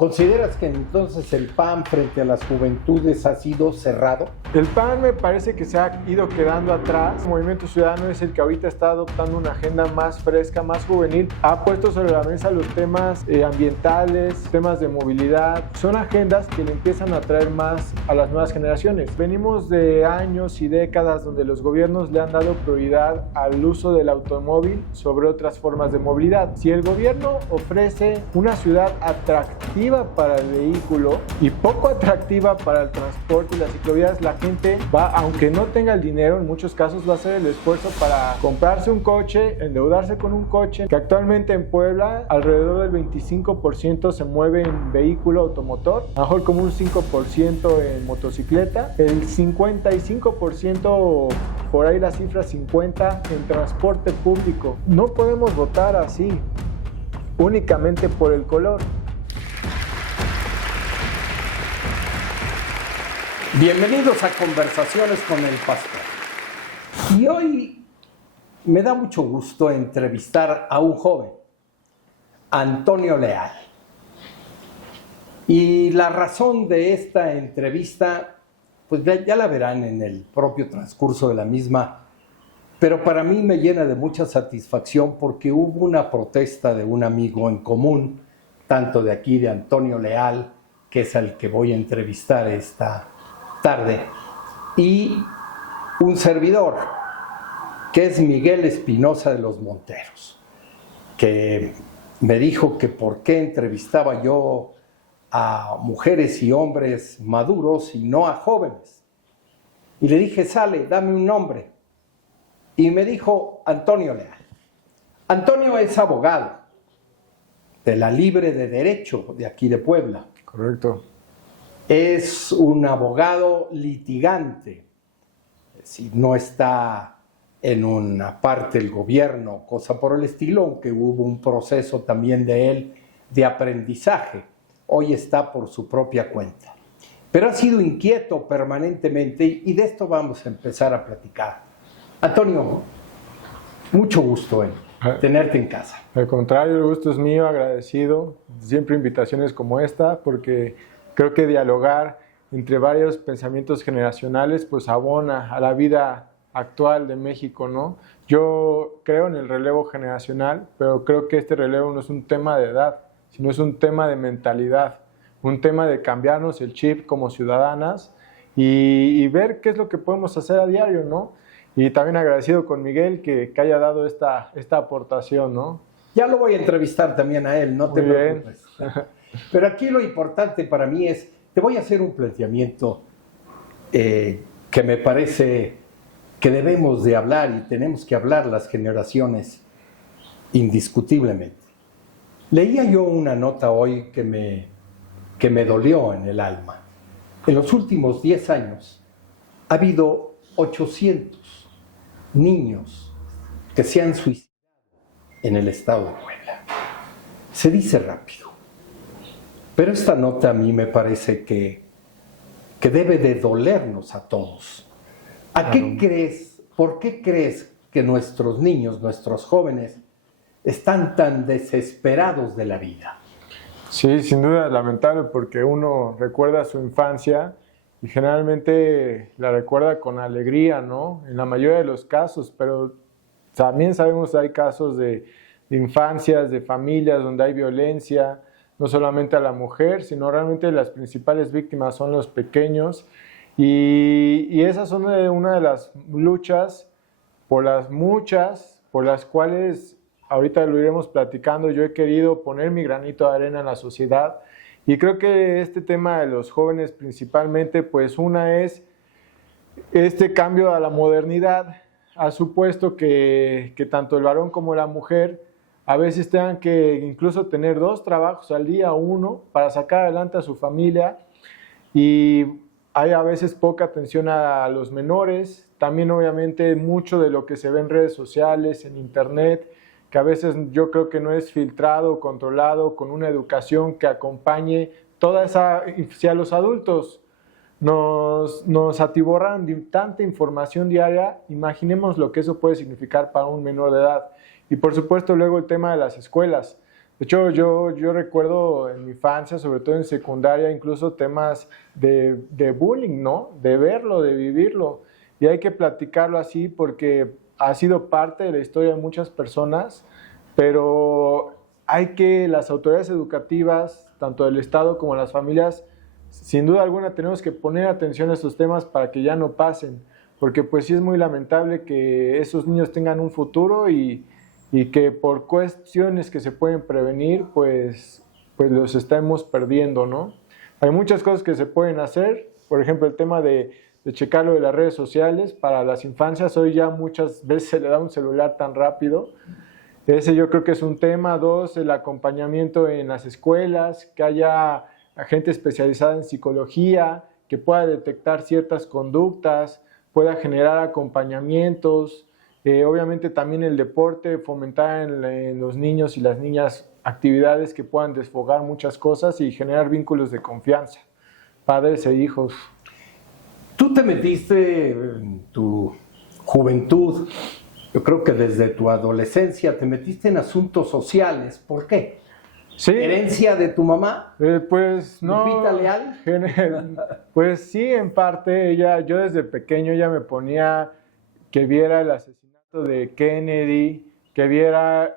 ¿Consideras que entonces el PAN frente a las juventudes ha sido cerrado? El PAN me parece que se ha ido quedando atrás. El Movimiento Ciudadano es el que ahorita está adoptando una agenda más fresca, más juvenil. Ha puesto sobre la mesa los temas ambientales, temas de movilidad. Son agendas que le empiezan a atraer más a las nuevas generaciones. Venimos de años y décadas donde los gobiernos le han dado prioridad al uso del automóvil sobre otras formas de movilidad. Si el gobierno ofrece una ciudad atractiva para el vehículo y poco atractiva para el transporte y las ciclovías, la gente va, aunque no tenga el dinero, en muchos casos va a hacer el esfuerzo para comprarse un coche, endeudarse con un coche, que actualmente en Puebla alrededor del 25% se mueve en vehículo automotor, a lo mejor como un 5% en motocicleta, el 55%, por ahí la cifra 50% en transporte público. No podemos votar así, únicamente por el color. Bienvenidos a Conversaciones con el Pastor. Y hoy me da mucho gusto entrevistar a un joven, Antonio Leal. Y la razón de esta entrevista, pues ya la verán en el propio transcurso de la misma, pero para mí me llena de mucha satisfacción porque hubo una protesta de un amigo en común, tanto de aquí de Antonio Leal, que es al que voy a entrevistar esta tarde, y un servidor, que es Miguel Espinosa de los Monteros, que me dijo que por qué entrevistaba yo a mujeres y hombres maduros y no a jóvenes. Y le dije, sale, dame un nombre. Y me dijo Antonio Leal. Antonio es abogado de la Libre de Derecho de aquí de Puebla. Correcto. Es un abogado litigante, es decir, no está en una parte del gobierno, cosa por el estilo, aunque hubo un proceso también de él de aprendizaje. Hoy está por su propia cuenta. Pero ha sido inquieto permanentemente y de esto vamos a empezar a platicar. Antonio, mucho gusto en tenerte en casa. Al contrario, el gusto es mío, agradecido. Siempre invitaciones como esta, porque creo que dialogar entre varios pensamientos generacionales pues abona a la vida actual de México, ¿no? Yo creo en el relevo generacional, pero creo que este relevo no es un tema de edad, sino es un tema de mentalidad, un tema de cambiarnos el chip como ciudadanas y ver qué es lo que podemos hacer a diario, ¿no? Y también agradecido con Miguel que haya dado esta aportación, ¿no? Ya lo voy a entrevistar también a él, no te preocupes. Pero aquí lo importante para mí es, te voy a hacer un planteamiento que me parece que debemos de hablar y tenemos que hablar las generaciones indiscutiblemente. Leía yo una nota hoy que me dolió en el alma. En los últimos 10 años ha habido 800 niños que se han suicidado en el estado de Puebla. Se dice rápido. Pero esta nota a mí me parece que debe de dolernos a todos. ¿A qué crees, por qué crees que nuestros niños, nuestros jóvenes, están tan desesperados de la vida? Sí, sin duda es lamentable porque uno recuerda su infancia y generalmente la recuerda con alegría, ¿no? En la mayoría de los casos, pero también sabemos que hay casos de infancias, de familias donde hay violencia, no solamente a la mujer, sino realmente las principales víctimas son los pequeños. Y esas son una de las luchas, por las muchas, por las cuales ahorita lo iremos platicando. Yo he querido poner mi granito de arena en la sociedad y creo que este tema de los jóvenes principalmente, pues una es este cambio a la modernidad. Ha supuesto que tanto el varón como la mujer a veces tengan que incluso tener 2 trabajos al día, uno, para sacar adelante a su familia, y hay a veces poca atención a los menores. También obviamente mucho de lo que se ve en redes sociales, en internet, que a veces yo creo que no es filtrado, controlado, con una educación que acompañe toda esa. Si a los adultos nos atiborran de tanta información diaria, imaginemos lo que eso puede significar para un menor de edad. Y por supuesto luego el tema de las escuelas, De hecho, yo recuerdo en mi infancia, sobre todo en secundaria, incluso temas de bullying, ¿no? De verlo, de vivirlo. Y hay que platicarlo así porque ha sido parte de la historia de muchas personas, pero las autoridades educativas, tanto del Estado como las familias, sin duda alguna tenemos que poner atención a estos temas para que ya no pasen, porque pues sí es muy lamentable que esos niños tengan un futuro y que por cuestiones que se pueden prevenir, pues los estamos perdiendo, ¿no? Hay muchas cosas que se pueden hacer, por ejemplo, el tema de checar lo de las redes sociales para las infancias. Hoy ya muchas veces se le da un celular tan rápido. Ese yo creo que es un tema. Dos, el acompañamiento en las escuelas, que haya gente especializada en psicología, que pueda detectar ciertas conductas, pueda generar acompañamientos. Obviamente también el deporte, fomentar en los niños y las niñas actividades que puedan desfogar muchas cosas y generar vínculos de confianza, padres e hijos. Tú te metiste en tu juventud, yo creo que desde tu adolescencia, te metiste en asuntos sociales. ¿Por qué? Sí. ¿Herencia de tu mamá? Pues no. ¿Lupita Leal? Pues sí, en parte. Yo desde pequeño ya me ponía que viera el asesinato de Kennedy, que viera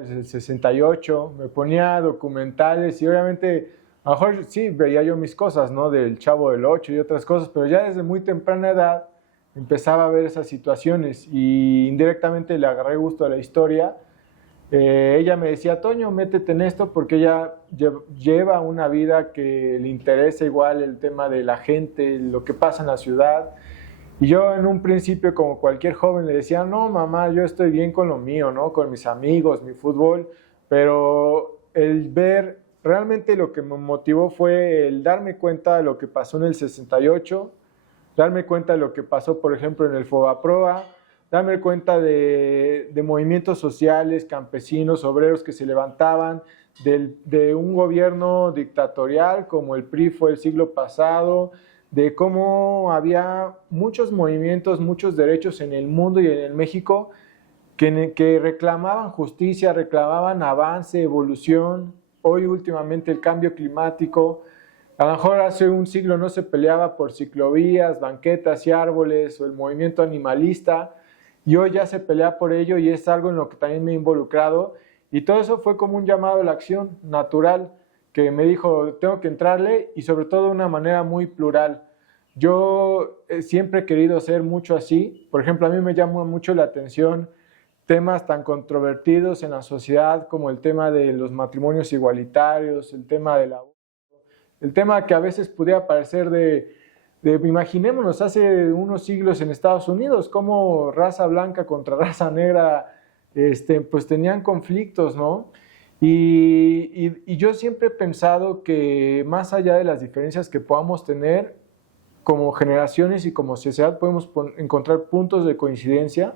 el 68, me ponía documentales y obviamente a lo mejor sí veía yo mis cosas, ¿no? Del Chavo del Ocho y otras cosas, pero ya desde muy temprana edad empezaba a ver esas situaciones y indirectamente le agarré gusto a la historia. Ella me decía, Toño, métete en esto porque ella lleva una vida que le interesa igual el tema de la gente, lo que pasa en la ciudad. Y yo en un principio, como cualquier joven, le decía, no, mamá, yo estoy bien con lo mío, ¿no? Con mis amigos, mi fútbol, pero el ver, realmente lo que me motivó fue el darme cuenta de lo que pasó en el 68, darme cuenta de lo que pasó, por ejemplo, en el Fobaproa, darme cuenta de movimientos sociales, campesinos, obreros que se levantaban, de un gobierno dictatorial como el PRI fue el siglo pasado, de cómo había muchos movimientos, muchos derechos en el mundo y en el México que reclamaban justicia, reclamaban avance, evolución. Hoy últimamente el cambio climático. A lo mejor hace un siglo no se peleaba por ciclovías, banquetas y árboles o el movimiento animalista, y hoy ya se pelea por ello y es algo en lo que también me he involucrado. Y todo eso fue como un llamado a la acción natural que me dijo, tengo que entrarle y sobre todo de una manera muy plural. Yo siempre he querido ser mucho así. Por ejemplo, a mí me llama mucho la atención temas tan controvertidos en la sociedad como el tema de los matrimonios igualitarios, el tema del aborto, el tema que a veces pudiera parecer imaginémonos hace unos siglos en Estados Unidos, cómo raza blanca contra raza negra pues tenían conflictos, ¿no? Y yo siempre he pensado que más allá de las diferencias que podamos tener, como generaciones y como sociedad podemos encontrar puntos de coincidencia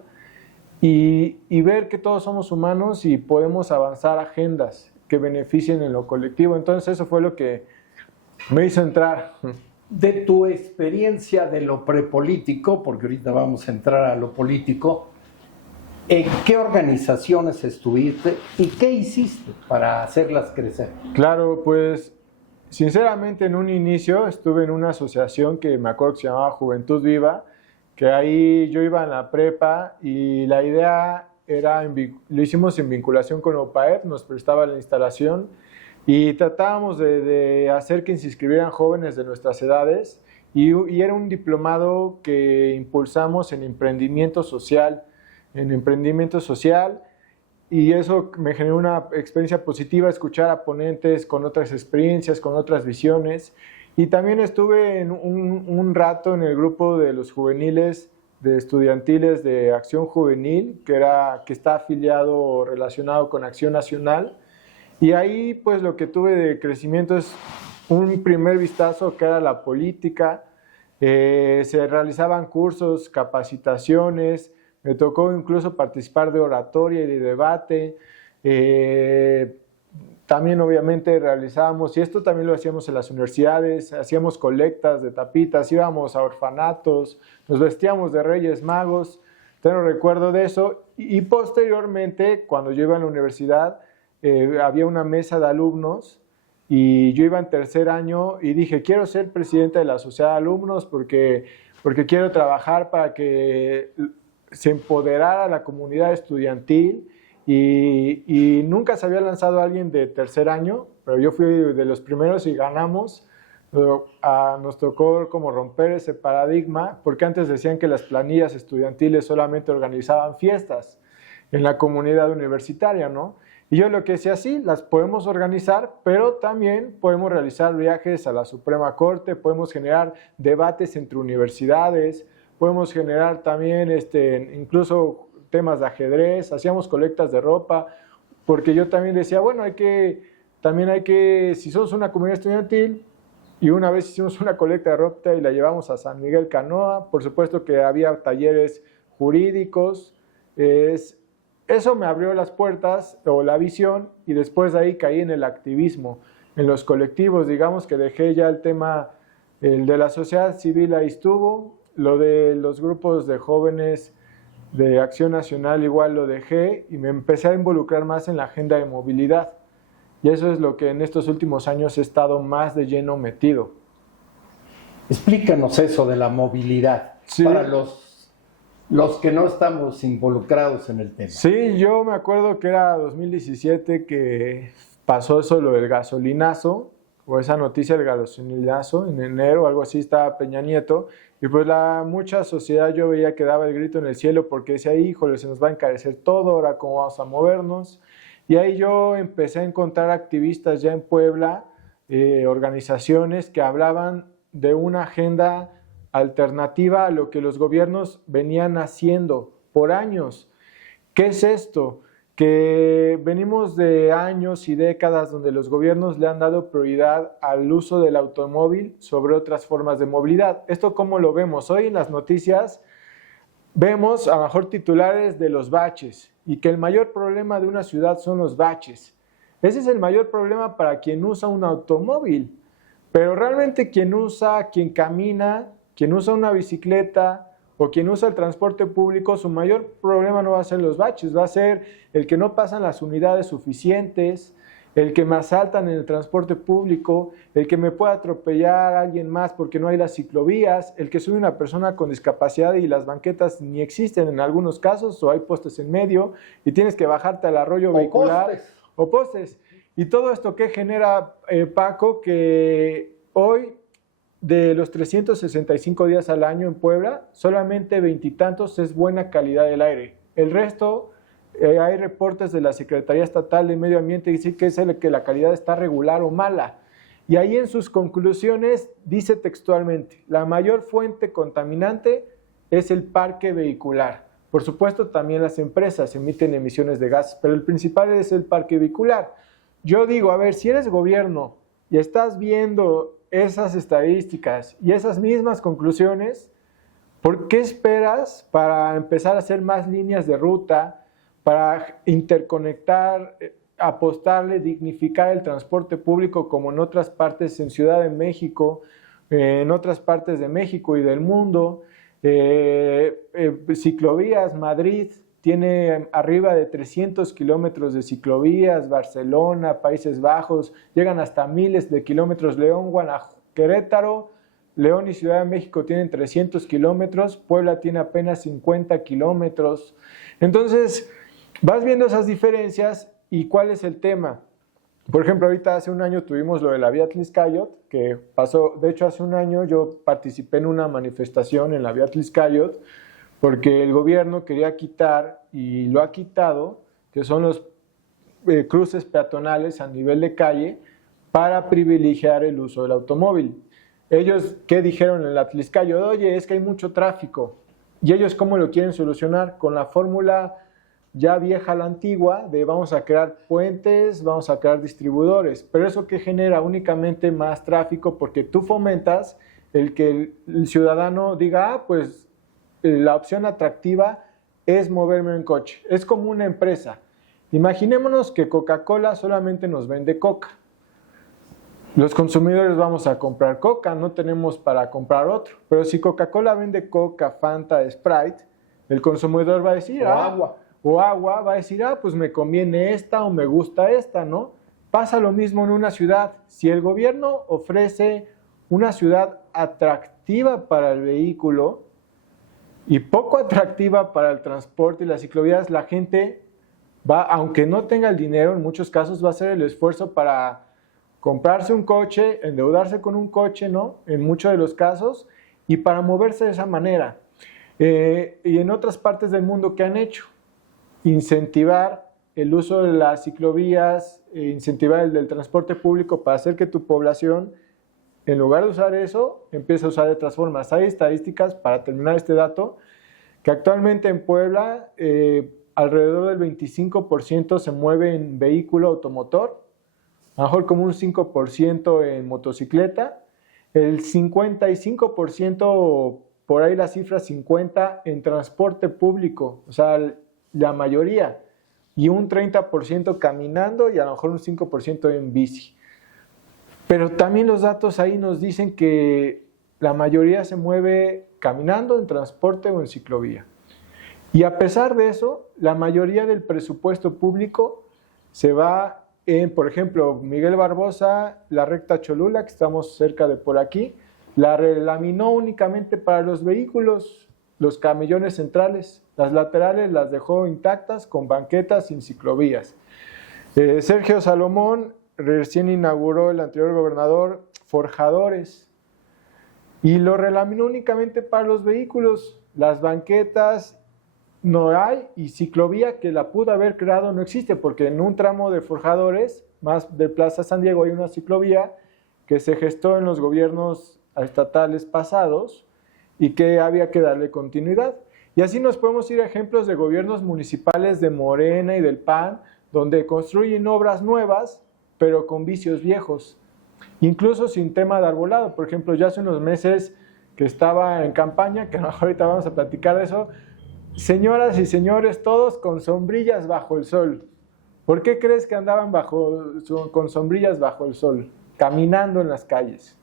y ver que todos somos humanos y podemos avanzar agendas que beneficien en lo colectivo. Entonces eso fue lo que me hizo entrar. De tu experiencia de lo prepolítico, porque ahorita vamos a entrar a lo político, ¿en qué organizaciones estuviste y qué hiciste para hacerlas crecer? Claro, pues sinceramente en un inicio estuve en una asociación que me acuerdo que se llamaba Juventud Viva, que ahí yo iba en la prepa y la idea era, lo hicimos en vinculación con OPAEP, nos prestaba la instalación y tratábamos de hacer que se inscribieran jóvenes de nuestras edades y era un diplomado que impulsamos en emprendimiento social, y eso me generó una experiencia positiva, escuchar a ponentes con otras experiencias, con otras visiones. Y también estuve en un rato en el grupo de los juveniles, de estudiantiles de Acción Juvenil, que está afiliado o relacionado con Acción Nacional. Y ahí pues lo que tuve de crecimiento es un primer vistazo que era la política. Se realizaban cursos, capacitaciones. Me tocó incluso participar de oratoria y de debate. También obviamente realizábamos, y esto también lo hacíamos en las universidades, hacíamos colectas de tapitas, íbamos a orfanatos, nos vestíamos de Reyes Magos, tengo recuerdo de eso. Y posteriormente, cuando yo iba a la universidad, había una mesa de alumnos y yo iba en tercer año y dije, quiero ser presidente de la sociedad de alumnos porque quiero trabajar para que se empoderara la comunidad estudiantil y nunca se había lanzado alguien de tercer año, pero yo fui de los primeros y ganamos. Nos tocó como romper ese paradigma, porque antes decían que las planillas estudiantiles solamente organizaban fiestas en la comunidad universitaria, ¿no? Y yo lo que decía, sí, las podemos organizar, pero también podemos realizar viajes a la Suprema Corte, podemos generar debates entre universidades, podemos generar también incluso temas de ajedrez, hacíamos colectas de ropa, porque yo también decía, bueno, si somos una comunidad estudiantil, y una vez hicimos una colecta de ropa y la llevamos a San Miguel Canoa, por supuesto que había talleres jurídicos, eso me abrió las puertas o la visión y después de ahí caí en el activismo, en los colectivos, digamos que dejé ya el tema, el de la sociedad civil ahí estuvo, lo de los grupos de jóvenes de Acción Nacional igual lo dejé y me empecé a involucrar más en la agenda de movilidad. Y eso es lo que en estos últimos años he estado más de lleno metido. Explícanos eso de la movilidad, sí, para los que no estamos involucrados en el tema. Sí, yo me acuerdo que era 2017 que pasó eso, lo del gasolinazo, o esa noticia del gasolinazo, en enero, algo así, estaba Peña Nieto, y pues mucha sociedad yo veía que daba el grito en el cielo porque decía, híjole, se nos va a encarecer todo, ahora cómo vamos a movernos. Y ahí yo empecé a encontrar activistas ya en Puebla, organizaciones que hablaban de una agenda alternativa a lo que los gobiernos venían haciendo por años. ¿Qué es esto? Que venimos de años y décadas donde los gobiernos le han dado prioridad al uso del automóvil sobre otras formas de movilidad. ¿Esto cómo lo vemos? Hoy en las noticias vemos a lo mejor titulares de los baches y que el mayor problema de una ciudad son los baches. Ese es el mayor problema para quien usa un automóvil, pero realmente quien camina, quien usa una bicicleta o quien usa el transporte público, su mayor problema no va a ser los baches, va a ser el que no pasan las unidades suficientes, el que me asaltan en el transporte público, el que me pueda atropellar a alguien más porque no hay las ciclovías, el que soy una persona con discapacidad y las banquetas ni existen en algunos casos o hay postes en medio y tienes que bajarte al arroyo vehicular o postes. Y todo esto que genera, Paco, que hoy de los 365 días al año en Puebla, solamente 20 y tantos es buena calidad del aire. El resto... hay reportes de la Secretaría Estatal de Medio Ambiente que dicen que la calidad está regular o mala. Y ahí en sus conclusiones dice textualmente, la mayor fuente contaminante es el parque vehicular. Por supuesto, también las empresas emiten emisiones de gases, pero el principal es el parque vehicular. Yo digo, a ver, si eres gobierno y estás viendo esas estadísticas y esas mismas conclusiones, ¿por qué esperas para empezar a hacer más líneas de ruta, para interconectar, apostarle, dignificar el transporte público como en otras partes, en Ciudad de México, en otras partes de México y del mundo? Ciclovías, Madrid tiene arriba de 300 kilómetros de ciclovías, Barcelona, Países Bajos, llegan hasta miles de kilómetros, León, Guanajuato, Querétaro, León y Ciudad de México tienen 300 kilómetros, Puebla tiene apenas 50 kilómetros. Entonces, vas viendo esas diferencias y cuál es el tema. Por ejemplo, ahorita hace un año tuvimos lo de la Vía Tliscayot, que pasó, de hecho hace un año yo participé en una manifestación en la Vía Tliscayot, porque el gobierno quería quitar, y lo ha quitado, que son los cruces peatonales a nivel de calle, para privilegiar el uso del automóvil. Ellos, ¿qué dijeron en la Tliscayot? Oye, es que hay mucho tráfico. ¿Y ellos cómo lo quieren solucionar? Con la fórmula ya vieja, la antigua, de vamos a crear puentes, vamos a crear distribuidores. Pero eso que genera únicamente más tráfico, porque tú fomentas el que el ciudadano diga, pues la opción atractiva es moverme en coche. Es como una empresa. Imaginémonos que Coca-Cola solamente nos vende Coca. Los consumidores vamos a comprar Coca, no tenemos para comprar otro. Pero si Coca-Cola vende Coca, Fanta, Sprite, el consumidor va a decir, agua. o agua, va a decir, pues me conviene esta o me gusta esta, ¿no? Pasa lo mismo en una ciudad. Si el gobierno ofrece una ciudad atractiva para el vehículo y poco atractiva para el transporte y las ciclovías, la gente va, aunque no tenga el dinero, en muchos casos va a hacer el esfuerzo para comprarse un coche, endeudarse con un coche, ¿no? En muchos de los casos, y para moverse de esa manera. Y en otras partes del mundo, ¿qué han hecho? Incentivar el uso de las ciclovías, incentivar el del transporte público para hacer que tu población, en lugar de usar eso, empiece a usar de otras formas. Hay estadísticas, para terminar este dato, que actualmente en Puebla alrededor del 25% se mueve en vehículo automotor, a lo mejor como un 5% en motocicleta, el 55%, por ahí la cifra 50% en transporte público, o sea, la mayoría, y un 30% caminando y a lo mejor un 5% en bici. Pero también los datos ahí nos dicen que la mayoría se mueve caminando, en transporte o en ciclovía. Y a pesar de eso, la mayoría del presupuesto público se va en, por ejemplo, Miguel Barbosa, la recta Cholula, que estamos cerca de por aquí, la relaminó únicamente para los vehículos, los camellones centrales. Las laterales las dejó intactas con banquetas sin ciclovías. Sergio Salomón recién inauguró, el anterior gobernador, forjadores, y lo relaminó únicamente para los vehículos. Las banquetas no hay, y ciclovía, que la pudo haber creado, no existe, porque en un tramo de forjadores, más de Plaza San Diego, hay una ciclovía que se gestó en los gobiernos estatales pasados y que había que darle continuidad. Y así nos podemos ir a ejemplos de gobiernos municipales de Morena y del PAN, donde construyen obras nuevas, pero con vicios viejos, incluso sin tema de arbolado. Por ejemplo, ya hace unos meses que estaba en campaña, que ahorita vamos a platicar de eso, señoras y señores, todos con sombrillas bajo el sol. ¿Por qué crees que andaban con sombrillas bajo el sol, caminando en las calles?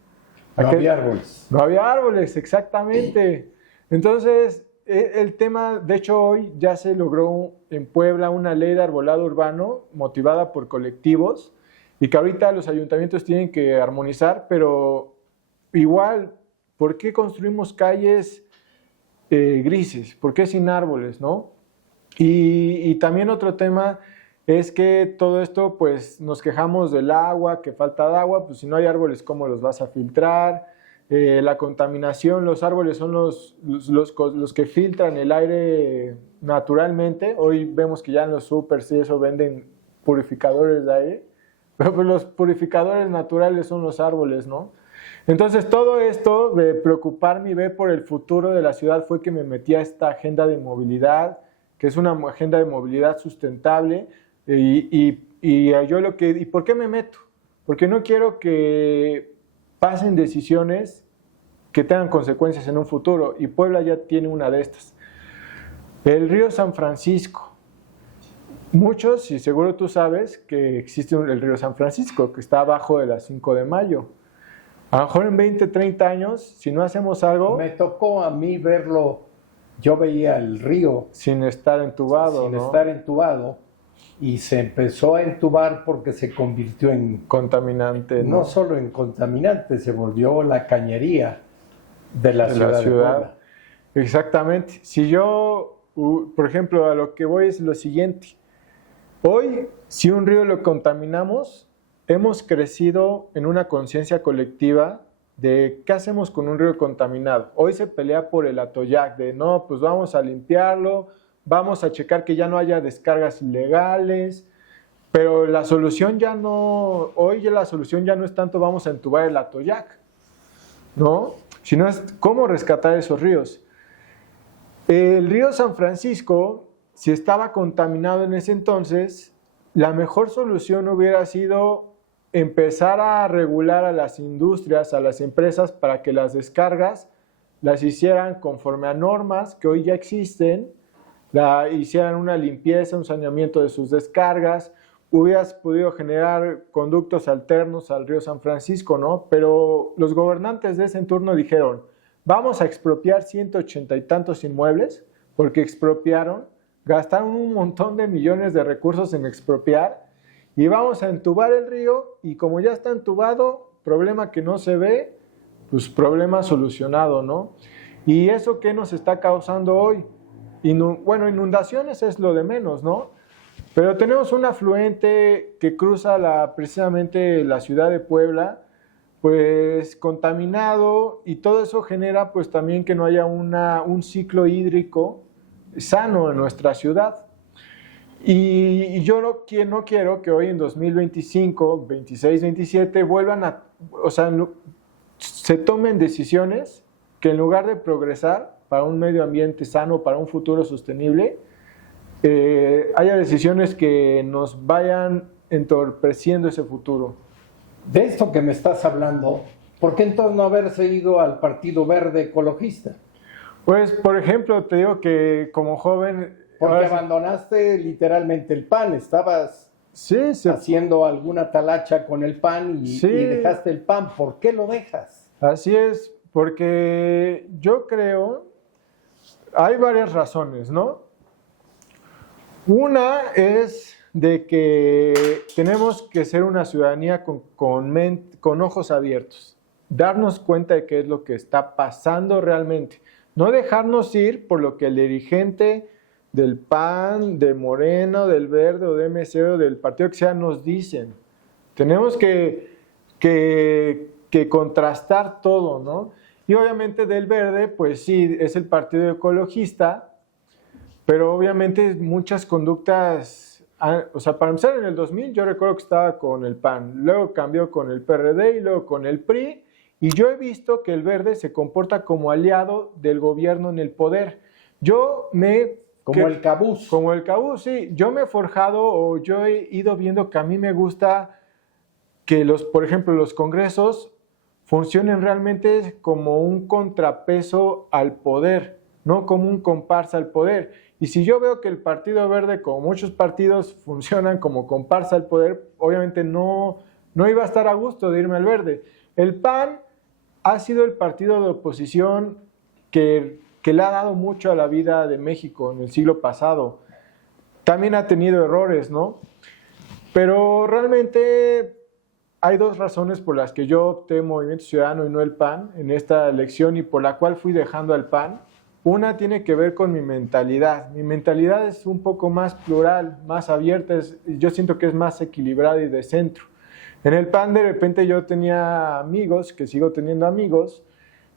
No había árboles. No había árboles, exactamente. Entonces, el tema, de hecho, hoy ya se logró en Puebla una ley de arbolado urbano motivada por colectivos, y que ahorita los ayuntamientos tienen que armonizar, pero igual, ¿por qué construimos calles grises? ¿Por qué sin árboles, no? Y también otro tema es que todo esto, pues nos quejamos del agua, que falta de agua, pues si no hay árboles, ¿cómo los vas a filtrar? La contaminación, los árboles son los que filtran el aire naturalmente. Hoy vemos que ya en los supers y eso venden purificadores de aire, pero pues los purificadores naturales son los árboles, ¿no? Entonces todo esto de preocuparme y ver por el futuro de la ciudad fue que me metí a esta agenda de movilidad, que es una agenda de movilidad sustentable, ¿y por qué me meto? Porque no quiero que pasen decisiones que tengan consecuencias en un futuro, y Puebla ya tiene una de estas. El río San Francisco. Muchos, y seguro tú sabes, que existe el río San Francisco, que está abajo de la 5 de mayo. A lo mejor en 20, 30 años, si no hacemos algo... Me tocó a mí verlo, yo veía el río... Sin estar entubado, Sin ¿no? estar entubado, y se empezó a entubar porque se convirtió en... Contaminante, ¿no? No solo en contaminante, se volvió la cañería de la ciudad de Puebla. Exactamente. Si yo, por ejemplo, a lo que voy es lo siguiente. Hoy, si un río lo contaminamos, hemos crecido en una conciencia colectiva de qué hacemos con un río contaminado. Hoy se pelea por el Atoyac, de no, pues vamos a limpiarlo, vamos a checar que ya no haya descargas ilegales, pero la solución ya no, hoy la solución ya no es tanto vamos a entubar el Atoyac, ¿no? Sino es cómo rescatar esos ríos. El río San Francisco, si estaba contaminado en ese entonces, la mejor solución hubiera sido empezar a regular a las industrias, a las empresas, para que las descargas las hicieran conforme a normas que hoy ya existen, hicieran una limpieza, un saneamiento de sus descargas, hubieras podido generar conductos alternos al río San Francisco, ¿no? Pero los gobernantes de ese turno dijeron, vamos a expropiar 180 y tantos inmuebles, porque expropiaron, gastaron un montón de millones de recursos en expropiar y vamos a entubar el río y como ya está entubado, problema que no se ve, pues problema solucionado, ¿no? ¿Y eso qué nos está causando hoy? Bueno, inundaciones es lo de menos, ¿no? Pero tenemos un afluente que cruza precisamente la ciudad de Puebla, pues contaminado, y todo eso genera pues también que no haya un ciclo hídrico sano en nuestra ciudad. Y yo no quiero que hoy en 2025, 26, 27 se tomen decisiones que en lugar de progresar para un medio ambiente sano, para un futuro sostenible, haya decisiones que nos vayan entorpeciendo ese futuro. De esto que me estás hablando, ¿por qué entonces no haberse ido al Partido Verde Ecologista? Pues, por ejemplo, te digo que como joven... Porque abandonaste literalmente el PAN, estabas haciendo alguna talacha con el PAN y dejaste el PAN. ¿Por qué lo dejas? Así es, porque yo creo, hay varias razones, ¿no? Una es de que tenemos que ser una ciudadanía con ojos abiertos, darnos cuenta de qué es lo que está pasando realmente, no dejarnos ir por lo que el dirigente del PAN, de Morena, del Verde o de MC o del partido que sea nos dicen. Tenemos que contrastar todo, ¿no? Y obviamente del Verde, pues sí, es el partido ecologista, pero obviamente muchas conductas, o sea, para empezar en el 2000 yo recuerdo que estaba con el PAN, luego cambió con el PRD y luego con el PRI, y yo he visto que el Verde se comporta como aliado del gobierno en el poder. El cabuz. Como el cabuz, sí. Yo me he forjado o yo he ido viendo que a mí me gusta que por ejemplo, los congresos funcionen realmente como un contrapeso al poder, no como un comparsa al poder. Y si yo veo que el Partido Verde, como muchos partidos, funcionan como comparsa al poder, obviamente no iba a estar a gusto de irme al Verde. El PAN ha sido el partido de oposición que le ha dado mucho a la vida de México en el siglo pasado. También ha tenido errores, ¿no? Pero realmente hay dos razones por las que yo opté Movimiento Ciudadano y no el PAN en esta elección y por la cual fui dejando al PAN. Una tiene que ver con mi mentalidad. Mi mentalidad es un poco más plural, más abierta, yo siento que es más equilibrada y de centro. En el PAN de repente yo tenía amigos, que sigo teniendo amigos,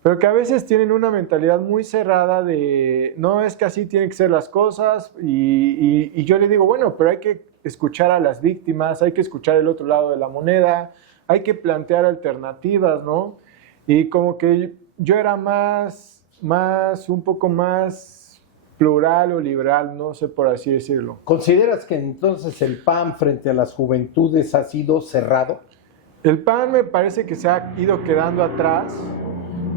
pero que a veces tienen una mentalidad muy cerrada de, no, es que así tienen que ser las cosas, y yo le digo, bueno, pero hay que escuchar a las víctimas, hay que escuchar el otro lado de la moneda, hay que plantear alternativas, ¿no? Y como que yo era un poco más plural o liberal, no sé por así decirlo. ¿Consideras que entonces el PAN frente a las juventudes ha sido cerrado? El PAN me parece que se ha ido quedando atrás.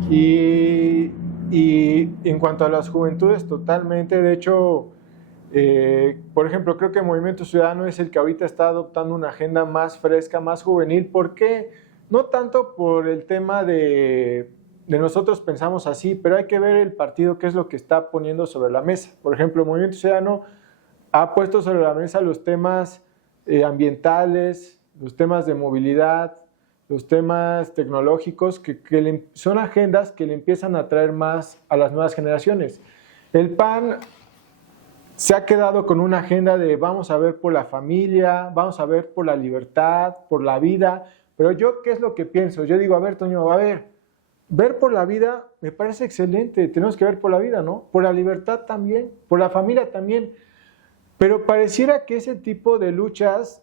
Y en cuanto a las juventudes, totalmente. De hecho, por ejemplo, creo que Movimiento Ciudadano es el que ahorita está adoptando una agenda más fresca, más juvenil. ¿Por qué? No tanto por el tema de nosotros pensamos así, pero hay que ver el partido qué es lo que está poniendo sobre la mesa. Por ejemplo, Movimiento Ciudadano ha puesto sobre la mesa los temas ambientales, los temas de movilidad, los temas tecnológicos, que son agendas que le empiezan a traer más a las nuevas generaciones. El PAN se ha quedado con una agenda de vamos a ver por la familia, vamos a ver por la libertad, por la vida, pero yo, ¿qué es lo que pienso? Yo digo, a ver, Toño, ver por la vida me parece excelente, tenemos que ver por la vida, ¿no? Por la libertad también, por la familia también, pero pareciera que ese tipo de luchas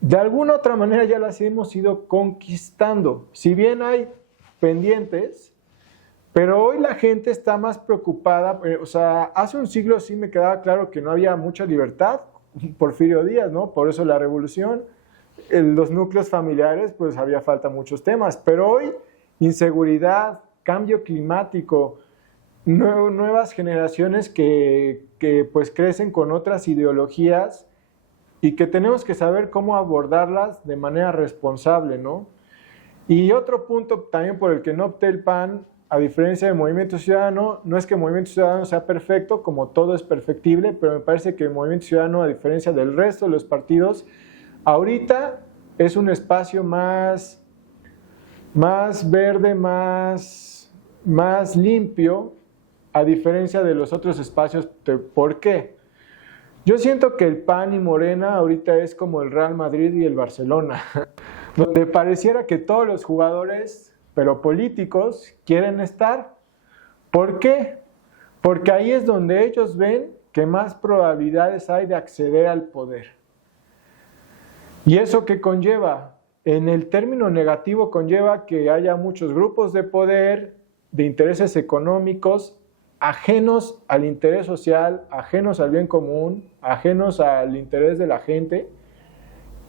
de alguna otra manera ya las hemos ido conquistando. Si bien hay pendientes, pero hoy la gente está más preocupada. O sea, hace un siglo sí me quedaba claro que no había mucha libertad. Porfirio Díaz, ¿no? Por eso la revolución. Los núcleos familiares, pues había falta muchos temas. Pero hoy, inseguridad, cambio climático, nuevas generaciones que pues crecen con otras ideologías y que tenemos que saber cómo abordarlas de manera responsable, ¿no? Y otro punto también por el que no opté el PAN a diferencia de Movimiento Ciudadano, no es que Movimiento Ciudadano sea perfecto, como todo es perfectible, pero me parece que Movimiento Ciudadano, a diferencia del resto de los partidos, ahorita es un espacio más verde, más limpio, a diferencia de los otros espacios. ¿Por qué? Yo siento que el PAN y Morena ahorita es como el Real Madrid y el Barcelona, donde pareciera que todos los jugadores, pero políticos, quieren estar. ¿Por qué? Porque ahí es donde ellos ven que más probabilidades hay de acceder al poder. ¿Y eso qué conlleva? En el término negativo conlleva que haya muchos grupos de poder, de intereses económicos, ajenos al interés social, ajenos al bien común, ajenos al interés de la gente,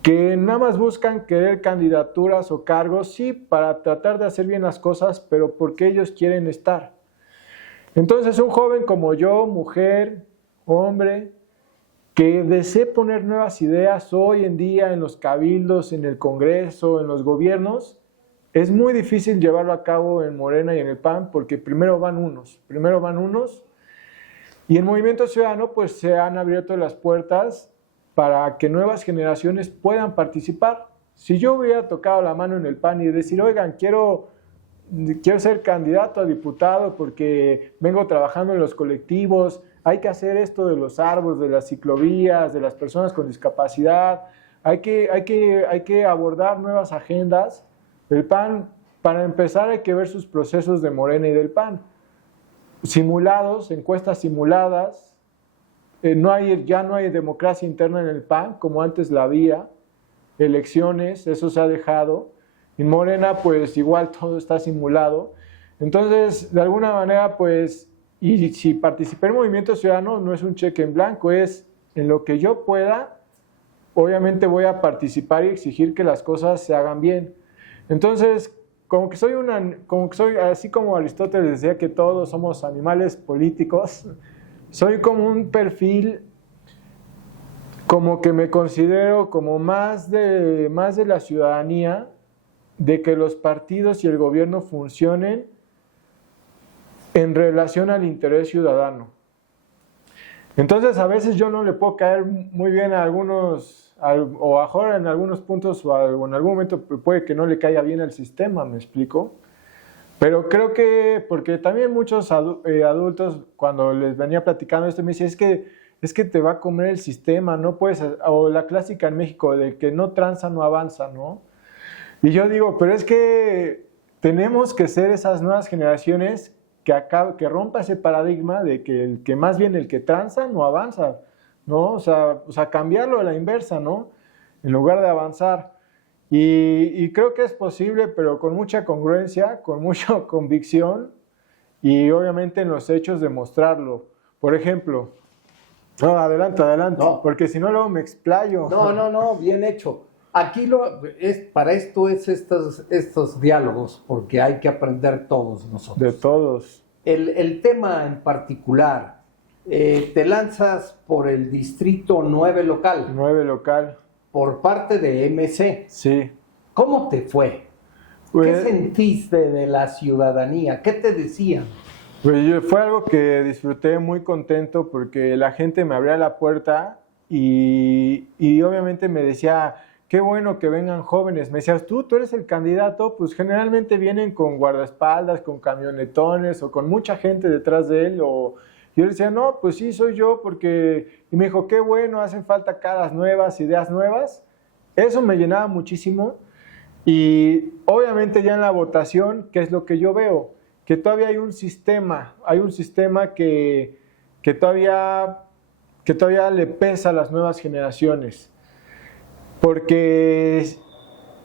que nada más buscan querer candidaturas o cargos, sí, para tratar de hacer bien las cosas, pero porque ellos quieren estar. Entonces, un joven como yo, mujer, hombre, que desee poner nuevas ideas hoy en día en los cabildos, en el Congreso, en los gobiernos, es muy difícil llevarlo a cabo en Morena y en el PAN, porque primero van unos, y en Movimiento Ciudadano pues se han abierto las puertas para que nuevas generaciones puedan participar. Si yo hubiera tocado la mano en el PAN y decir, oigan, quiero ser candidato a diputado porque vengo trabajando en los colectivos, hay que hacer esto de los árboles, de las ciclovías, de las personas con discapacidad, hay que abordar nuevas agendas. El PAN, para empezar, hay que ver sus procesos de Morena y del PAN. Simulados, encuestas simuladas, ya no hay democracia interna en el PAN como antes la había, elecciones, eso se ha dejado. En Morena, pues igual todo está simulado. Entonces, de alguna manera, pues, y si participé en Movimiento Ciudadano, no es un cheque en blanco, es en lo que yo pueda, obviamente voy a participar y exigir que las cosas se hagan bien. Entonces, como que soy, así como Aristóteles decía que todos somos animales políticos, soy como un perfil, como que me considero como más de la ciudadanía, de que los partidos y el gobierno funcionen en relación al interés ciudadano. Entonces, a veces yo no le puedo caer muy bien a algunos, o a Jorge en algunos puntos, o en algún momento puede que no le caiga bien el sistema, ¿me explico? Pero creo que, porque también muchos adultos, cuando les venía platicando esto, me decían, es que te va a comer el sistema, no puedes, o la clásica en México, de que no tranza, no avanza, ¿no? Y yo digo, pero es que tenemos que ser esas nuevas generaciones que rompa ese paradigma de que el que tranza no avanza, ¿no? O sea, cambiarlo a la inversa, ¿no? En lugar de avanzar. Y creo que es posible, pero con mucha congruencia, con mucha convicción y obviamente en los hechos demostrarlo. Por ejemplo, no, adelante, no, porque si no luego me explayo. No, bien hecho. Aquí para esto es estos diálogos, porque hay que aprender todos nosotros. De todos. El tema en particular, te lanzas por el distrito 9 local. 9 local. Por parte de MC. Sí. ¿Cómo te fue? Pues, ¿qué sentiste de la ciudadanía? ¿Qué te decían? Pues fue algo que disfruté muy contento porque la gente me abría la puerta y obviamente me decía, qué bueno que vengan jóvenes. Me decías, tú eres el candidato, pues generalmente vienen con guardaespaldas, con camionetones o con mucha gente detrás de él. O yo le decía, no, pues sí, soy yo, porque... Y me dijo, qué bueno, hacen falta caras nuevas, ideas nuevas. Eso me llenaba muchísimo. Y obviamente ya en la votación, ¿qué es lo que yo veo? Que todavía hay un sistema que todavía le pesa a las nuevas generaciones. Porque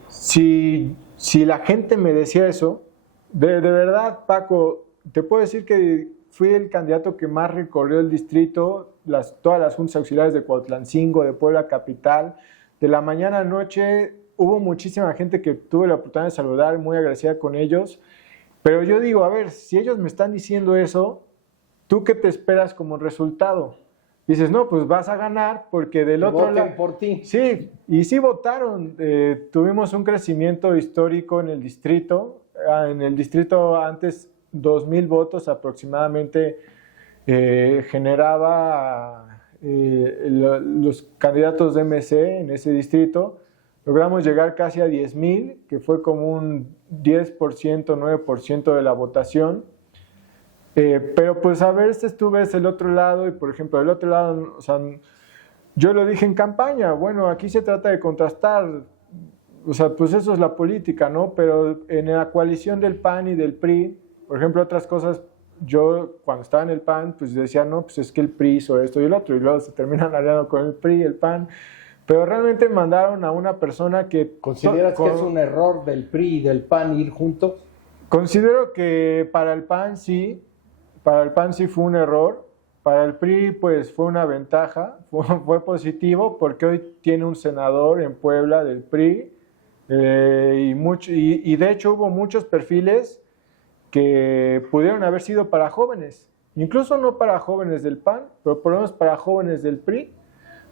si la gente me decía eso, de verdad, Paco, te puedo decir que fui el candidato que más recorrió el distrito, todas las juntas auxiliares de Cuautlancingo, de Puebla Capital. De la mañana a noche hubo muchísima gente que tuve la oportunidad de saludar, muy agradecida con ellos. Pero yo digo, a ver, si ellos me están diciendo eso, ¿tú qué te esperas como resultado? Dices, no, pues vas a ganar porque del otro lado... por ti. Sí, y sí votaron. Tuvimos un crecimiento histórico en el distrito. En el distrito antes 2,000 votos aproximadamente generaba los candidatos de MC en ese distrito. Logramos llegar casi a 10,000, que fue como un 10%, 9% de la votación. Pero pues a veces tú ves el otro lado y, por ejemplo, el otro lado, o sea, yo lo dije en campaña, bueno, aquí se trata de contrastar, o sea, pues eso es la política, ¿no? Pero en la coalición del PAN y del PRI, por ejemplo, otras cosas, yo cuando estaba en el PAN, pues decía, no, pues es que el PRI hizo esto y el otro, y luego se terminan aliando con el PRI, el PAN, pero realmente mandaron a una persona que... ¿Consideras que es un error del PRI y del PAN ir juntos? Considero que para el PAN sí fue un error, para el PRI pues fue una ventaja, fue positivo porque hoy tiene un senador en Puebla del PRI y de hecho hubo muchos perfiles que pudieron haber sido para jóvenes, incluso no para jóvenes del PAN, pero por lo menos para jóvenes del PRI.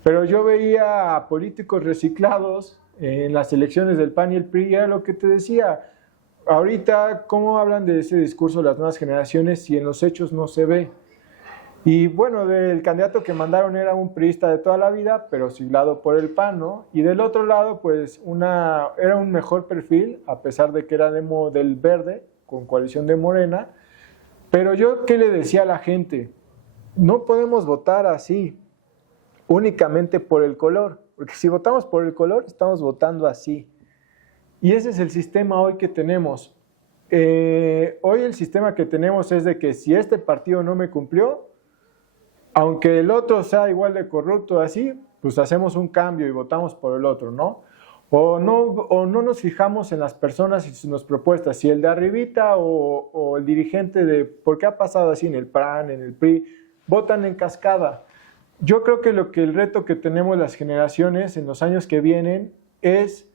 Pero yo veía a políticos reciclados en las elecciones del PAN y el PRI, y era lo que te decía. Ahorita, ¿cómo hablan de ese discurso las nuevas generaciones si en los hechos no se ve? Y bueno, del candidato que mandaron era un priista de toda la vida, pero siglado por el PAN, ¿no? Y del otro lado, pues era un mejor perfil, a pesar de que era del Verde, con coalición de Morena. Pero yo, ¿qué le decía a la gente? No podemos votar así, únicamente por el color, porque si votamos por el color, estamos votando así. Y ese es el sistema hoy que tenemos. Hoy el sistema que tenemos es de que si este partido no me cumplió, aunque el otro sea igual de corrupto así, pues hacemos un cambio y votamos por el otro, ¿no? O no nos fijamos en las personas y sus propuestas, si el de arribita o el dirigente de, ¿por qué ha pasado así en el PAN, en el PRI? Votan en cascada. Yo creo que el reto que tenemos las generaciones en los años que vienen es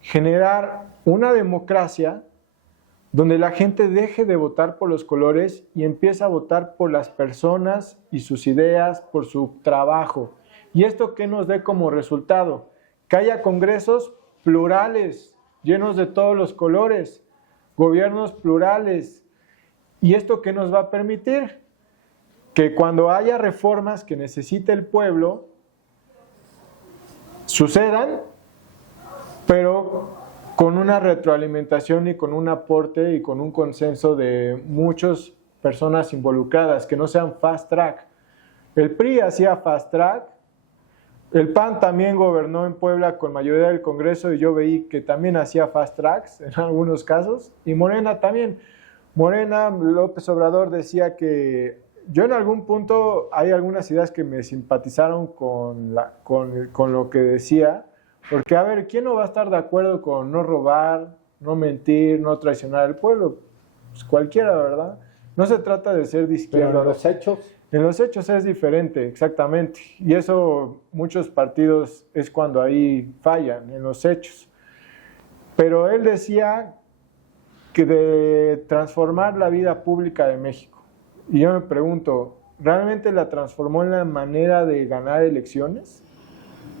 generar una democracia donde la gente deje de votar por los colores y empiece a votar por las personas y sus ideas, por su trabajo. ¿Y esto qué nos dé como resultado? Que haya congresos plurales, llenos de todos los colores, gobiernos plurales. ¿Y esto qué nos va a permitir? Que cuando haya reformas que necesite el pueblo, sucedan, pero con una retroalimentación y con un aporte y con un consenso de muchas personas involucradas, que no sean fast track. El PRI hacía fast track, el PAN también gobernó en Puebla con mayoría del Congreso y yo veí que también hacía fast tracks en algunos casos, y Morena también. Morena, López Obrador decía que yo en algún punto hay algunas ideas que me simpatizaron con lo que decía, porque a ver, ¿quién no va a estar de acuerdo con no robar, no mentir, no traicionar al pueblo? Pues cualquiera, ¿verdad? No se trata de ser de izquierda. Pero en los hechos. En los hechos es diferente, exactamente. Y eso muchos partidos es cuando ahí fallan, en los hechos. Pero él decía que de transformar la vida pública de México. Y yo me pregunto, ¿realmente la transformó en la manera de ganar elecciones?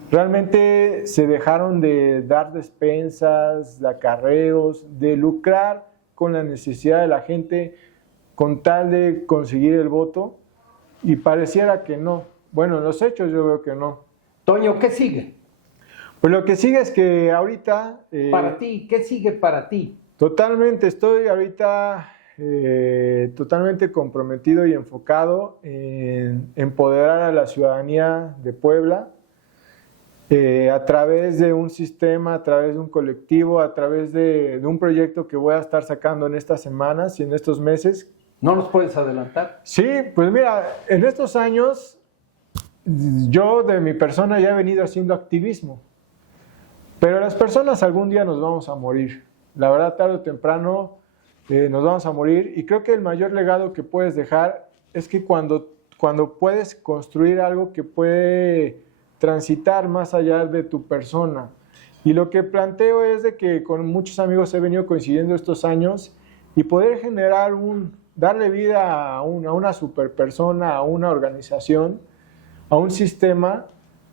¿Realmente se dejaron de dar despensas, de acarreos, de lucrar con la necesidad de la gente con tal de conseguir el voto? Y pareciera que no. Bueno, en los hechos yo veo que no. Toño, ¿qué sigue? Pues lo que sigue es que ahorita... para ti, ¿qué sigue para ti? Totalmente, estoy ahorita totalmente comprometido y enfocado en empoderar a la ciudadanía de Puebla, a través de un sistema, a través de un colectivo, a través de un proyecto que voy a estar sacando en estas semanas y en estos meses. ¿No nos puedes adelantar? Sí, pues mira, en estos años yo de mi persona ya he venido haciendo activismo, pero las personas algún día nos vamos a morir. La verdad, tarde o temprano nos vamos a morir, y creo que el mayor legado que puedes dejar es que cuando puedes construir algo que puede transitar más allá de tu persona. Y lo que planteo es de que con muchos amigos he venido coincidiendo estos años y poder generar darle vida a una superpersona, a una organización, a un sistema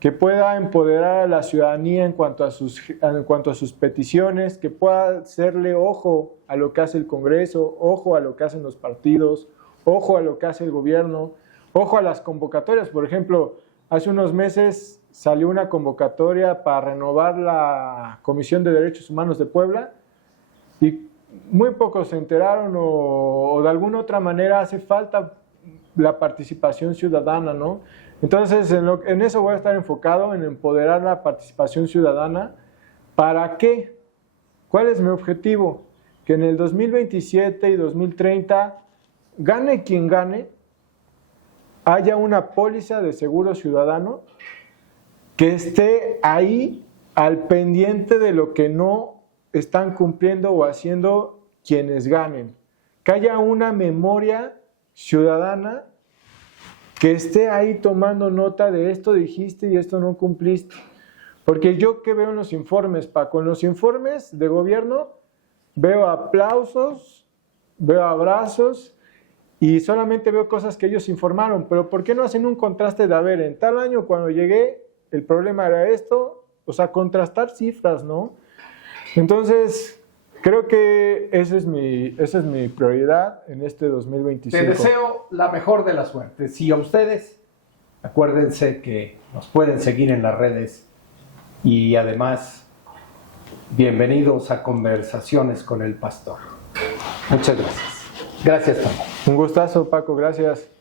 que pueda empoderar a la ciudadanía en cuanto a sus peticiones, que pueda hacerle ojo a lo que hace el Congreso, ojo a lo que hacen los partidos, ojo a lo que hace el gobierno, ojo a las convocatorias. Por ejemplo, hace unos meses salió una convocatoria para renovar la Comisión de Derechos Humanos de Puebla y muy pocos se enteraron o de alguna otra manera hace falta la participación ciudadana, ¿no? Entonces, en eso voy a estar enfocado, en empoderar la participación ciudadana. ¿Para qué? ¿Cuál es mi objetivo? Que en el 2027 y 2030, gane quien gane, haya una póliza de seguro ciudadano que esté ahí al pendiente de lo que no están cumpliendo o haciendo quienes ganen. Que haya una memoria ciudadana que esté ahí tomando nota de esto dijiste y esto no cumpliste. Porque yo que veo en los informes, Paco, en los informes de gobierno veo aplausos, veo abrazos y solamente veo cosas que ellos informaron. Pero ¿por qué no hacen un contraste de, a ver, en tal año cuando llegué el problema era esto? O sea, contrastar cifras, ¿no? Entonces, creo que esa es mi prioridad en este 2025. Te deseo la mejor de la suerte. Si a ustedes, acuérdense que nos pueden seguir en las redes y además, bienvenidos a Conversaciones con el Pastor. Muchas gracias. Gracias, Paco. Un gustazo, Paco. Gracias.